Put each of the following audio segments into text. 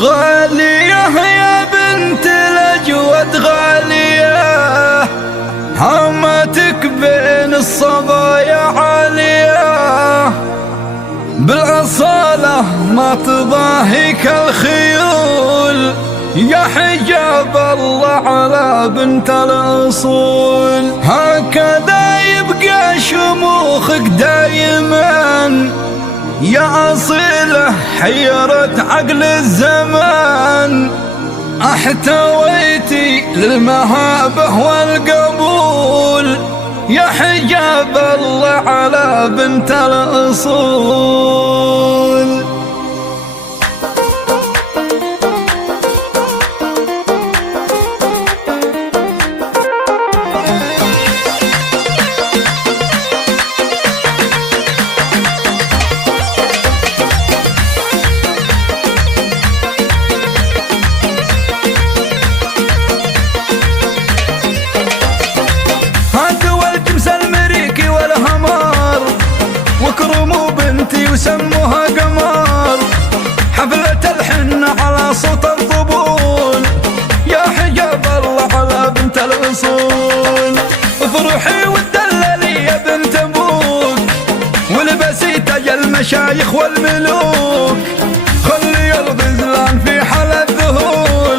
غالية يا بنت الأجود غالية، حماتك بين الصبايا عالية، بالأصالة ما تضاهيك الخيول، يا حجاب الله على بنت الأصول. هكذا يبقى شموخك دايما يا أصيلة حيرت عقل الزمان، احتويتي للمهابة والقبول، يا حجاب الله على بنت الأصول. وكرموا بنتي وسموها قمر، حفلة الحنة على صوت الطبول، يا حجاب الله على بنت الأصول. افرحي وتدللي يا بنت ابوك، ولبسي تاج المشايخ والملوك، خلي الغزلان في حال الذهول،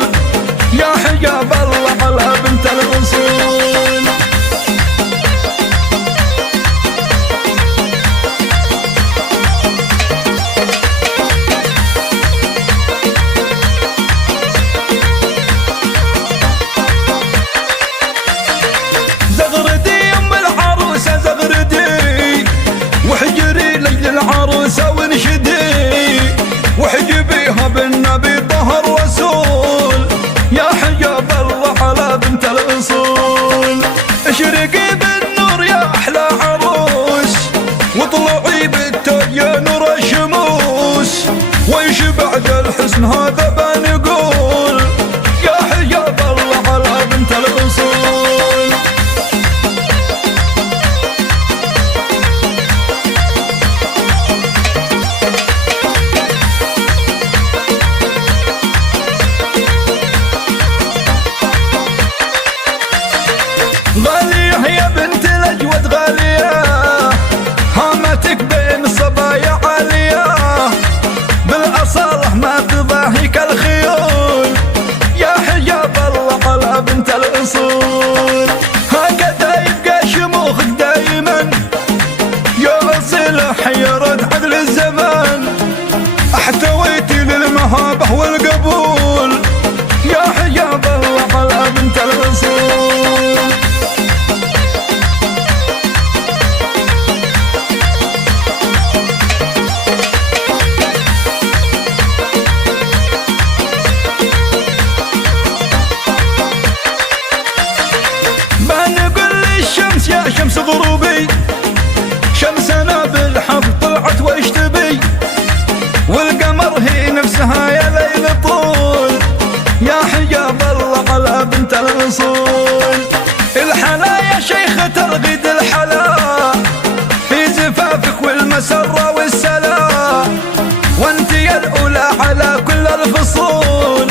يا حجاب الله على بنت الأصول. العروسة ونشدي وحجبيها بالنبي طهر رسول، يا حجاب الله على بنت الأصول. اشرقي بالنور يا أحلى عروس، واطلعي بالتاج يا نور الشموس، ويش بعد الحسن هذا بنقول، يا حجاب الله على بنت الأصول. غالية يا بنت الأجود غالية، هامتك بين الصبايا عالية، بالأصالة ما تضاهيك الخيول، يا حجاب الله على بنت الأصول. هكذا يبقى شموخك دايما يا أصيلة حيرت عقل الزمان، احتويتي للمهابة والقبول، يا حجاب الله على بنت الأصول. يا شمس غروبي، شمسنا بالحب طلعت وإيش تبي، والقمر هي نفسها يا ليل طول، يا حجاب الله على بنت الأصول. الحلا يا شيخة الغيد الحلا، في زفافك والمسرة والسلا، وانت يا الأولى على كل الفصول،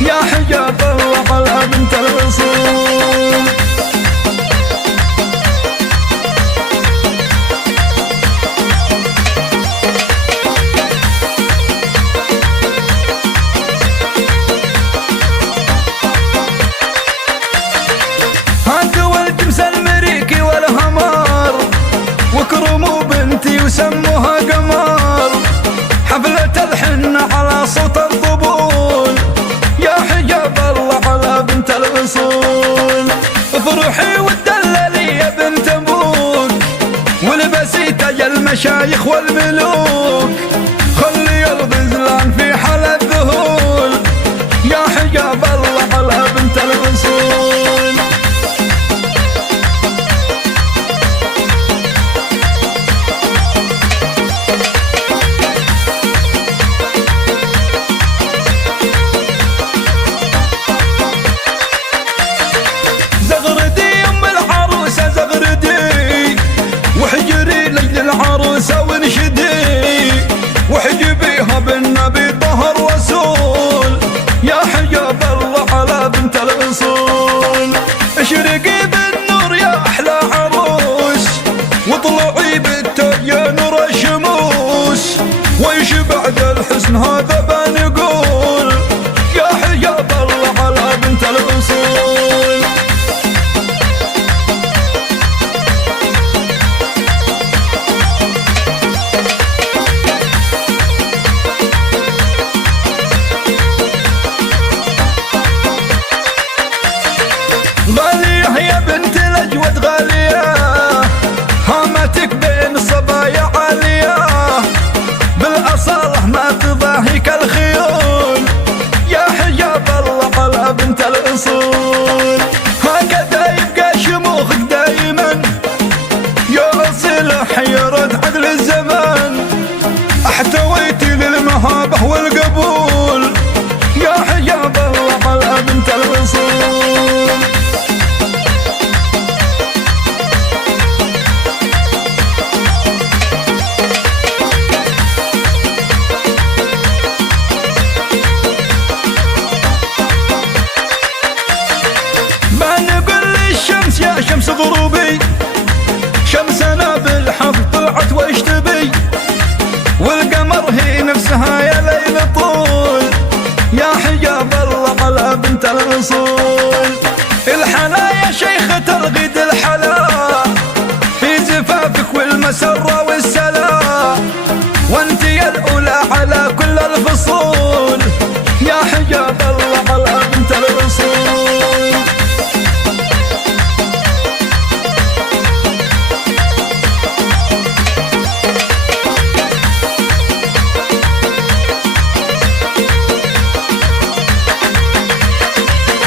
يا حجاب الله على بنت الأصول. وكرموا بنتي وسموها قمر، حفلة الحنة على صوت الطبول، يا حجاب الله على بنت الأصول. افرحي وتدللي يا بنت ابوك، ولبسي تاج المشايخ والملوك، خلي الغزلان في حال الذهول، يا حجاب الله على بنت الأصول. وحجري لجل العروسة ونشدي منصور.